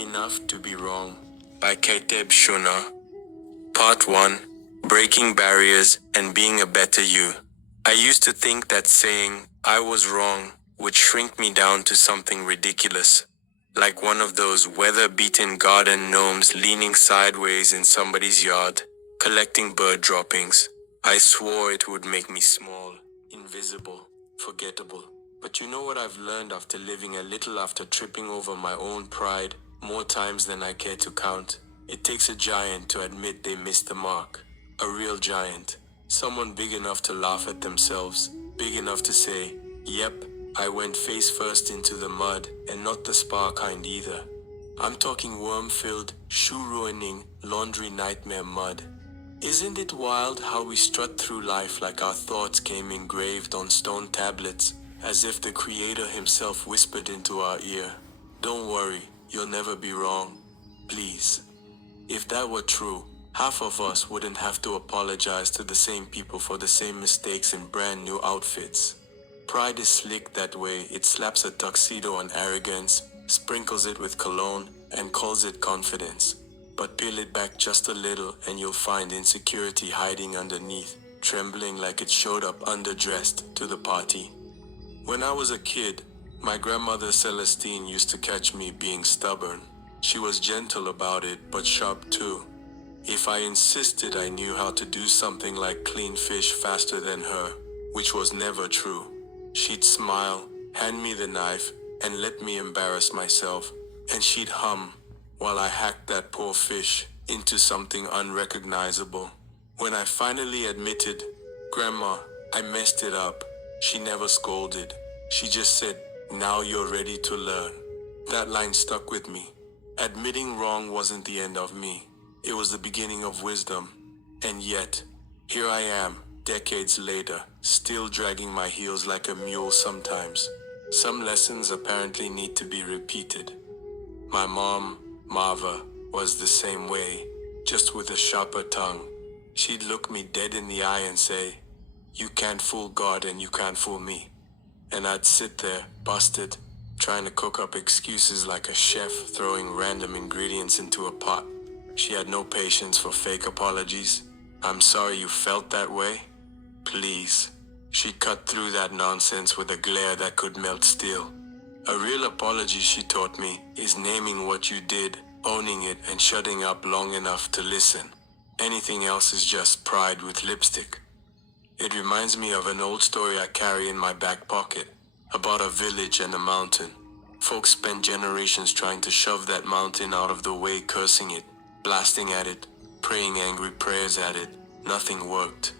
Enough to Be Wrong by Kateb Shuna. Part 1. Breaking Barriers and Being a Better You. I used to think that saying, I was wrong, would shrink me down to something ridiculous. Like one of those weather-beaten garden gnomes leaning sideways in somebody's yard, collecting bird droppings. I swore it would make me small, invisible, forgettable. But you know what I've learned after living a little, after tripping over my own pride more times than I care to count? It takes a giant to admit they missed the mark. A real giant. Someone big enough to laugh at themselves, big enough to say, yep, I went face first into the mud, and not the spa kind either. I'm talking worm-filled, shoe-ruining, laundry nightmare mud. Isn't it wild how we strut through life like our thoughts came engraved on stone tablets, as if the Creator himself whispered into our ear, don't worry, you'll never be wrong. Please. If that were true, half of us wouldn't have to apologize to the same people for the same mistakes in brand new outfits. Pride is slick that way. It slaps a tuxedo on arrogance, sprinkles it with cologne, and calls it confidence. But peel it back just a little and you'll find insecurity hiding underneath, trembling like it showed up underdressed to the party. When I was a kid, my grandmother Celestine used to catch me being stubborn. She was gentle about it, but sharp too. If I insisted I knew how to do something like clean fish faster than her, which was never true, she'd smile, hand me the knife, and let me embarrass myself, and she'd hum while I hacked that poor fish into something unrecognizable. When I finally admitted, Grandma, I messed it up, she never scolded. She just said, now you're ready to learn. That line stuck with me. Admitting wrong wasn't the end of me. It was the beginning of wisdom. And yet, here I am, decades later, still dragging my heels like a mule sometimes. Some lessons apparently need to be repeated. My mom, Marva, was the same way, just with a sharper tongue. She'd look me dead in the eye and say, you can't fool God and you can't fool me. And I'd sit there, busted, trying to cook up excuses like a chef throwing random ingredients into a pot. She had no patience for fake apologies. I'm sorry you felt that way. Please. She cut through that nonsense with a glare that could melt steel. A real apology, she taught me, is naming what you did, owning it, and shutting up long enough to listen. Anything else is just pride with lipstick. It reminds me of an old story I carry in my back pocket, about a village and a mountain. Folks spent generations trying to shove that mountain out of the way, cursing it, blasting at it, praying angry prayers at it. Nothing worked.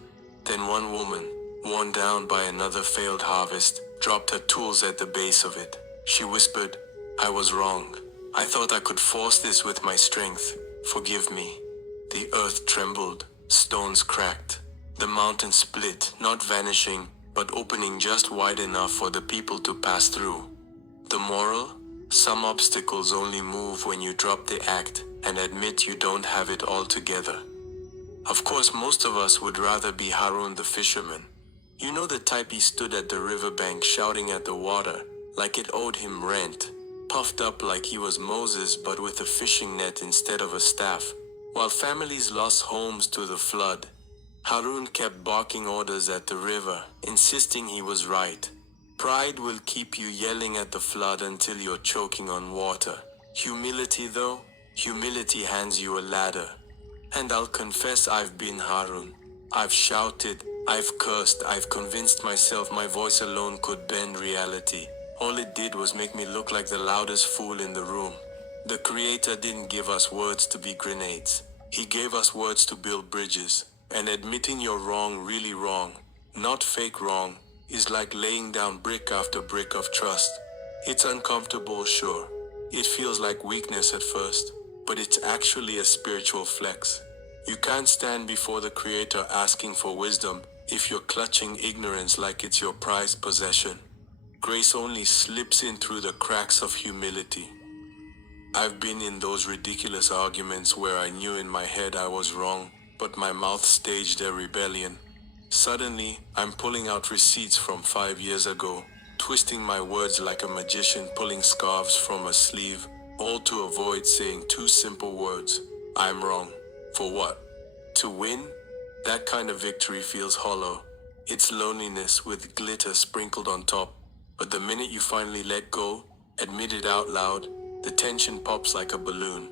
Then one woman, worn down by another failed harvest, dropped her tools at the base of it. She whispered, I was wrong. I thought I could force this with my strength. Forgive me. The earth trembled, stones cracked. The mountain split, not vanishing, but opening just wide enough for the people to pass through. The moral? Some obstacles only move when you drop the act and admit you don't have it all together. Of course, most of us would rather be Harun the fisherman. You know, the type. He stood at the riverbank shouting at the water like it owed him rent, puffed up like he was Moses but with a fishing net instead of a staff, while families lost homes to the flood. Harun kept barking orders at the river, insisting he was right. Pride will keep you yelling at the flood until you're choking on water. Humility, though, humility hands you a ladder. And I'll confess, I've been Harun. I've shouted, I've cursed, I've convinced myself my voice alone could bend reality. All it did was make me look like the loudest fool in the room. The Creator didn't give us words to be grenades. He gave us words to build bridges. And admitting you're wrong, really wrong, not fake wrong, is like laying down brick after brick of trust. It's uncomfortable, sure. It feels like weakness at first, but it's actually a spiritual flex. You can't stand before the Creator asking for wisdom if you're clutching ignorance like it's your prized possession. Grace only slips in through the cracks of humility. I've been in those ridiculous arguments where I knew in my head I was wrong, but my mouth staged a rebellion. Suddenly, I'm pulling out receipts from 5 years ago, twisting my words like a magician pulling scarves from a sleeve, all to avoid saying two simple words, I'm wrong. For what? To win? That kind of victory feels hollow. It's loneliness with glitter sprinkled on top. But the minute you finally let go, admit it out loud, the tension pops like a balloon.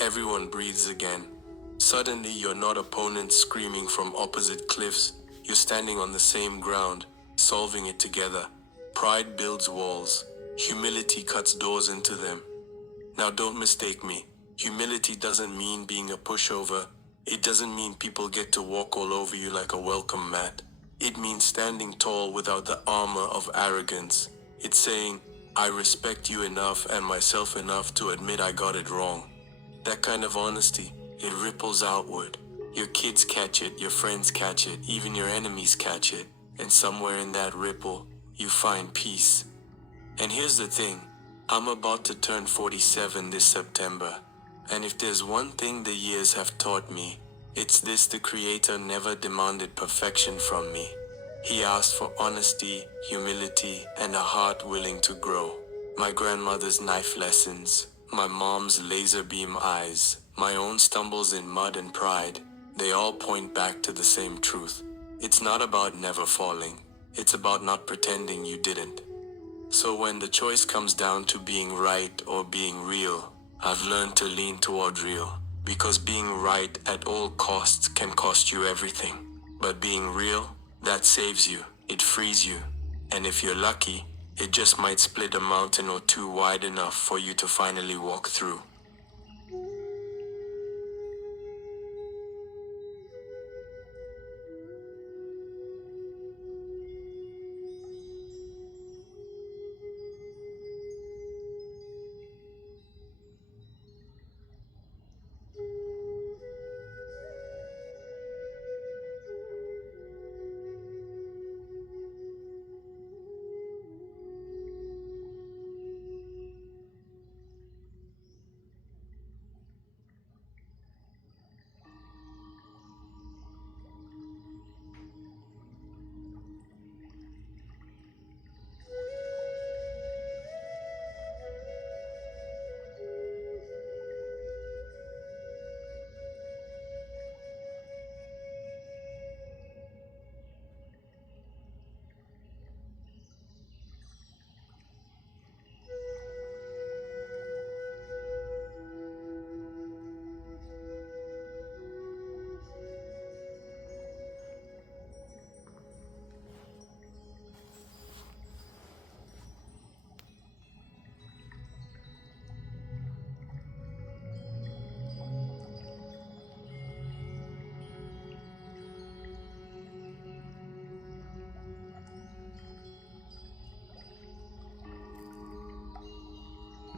Everyone breathes again. Suddenly, you're not opponents screaming from opposite cliffs. You're standing on the same ground, solving it together. Pride builds walls. Humility cuts doors into them. Now don't mistake me. Humility doesn't mean being a pushover. It doesn't mean people get to walk all over you like a welcome mat. It means standing tall without the armor of arrogance. It's saying, I respect you enough and myself enough to admit I got it wrong. That kind of honesty, it ripples outward. Your kids catch it, your friends catch it, even your enemies catch it. And somewhere in that ripple, you find peace. And here's the thing, I'm about to turn 47 this September. And if there's one thing the years have taught me, it's this: the Creator never demanded perfection from me. He asked for honesty, humility, and a heart willing to grow. My grandmother's knife lessons, my mom's laser beam eyes, my own stumbles in mud and pride, they all point back to the same truth. It's not about never falling. It's about not pretending you didn't. So when the choice comes down to being right or being real, I've learned to lean toward real. Because being right at all costs can cost you everything. But being real, that saves you. It frees you. And if you're lucky, it just might split a mountain or two wide enough for you to finally walk through.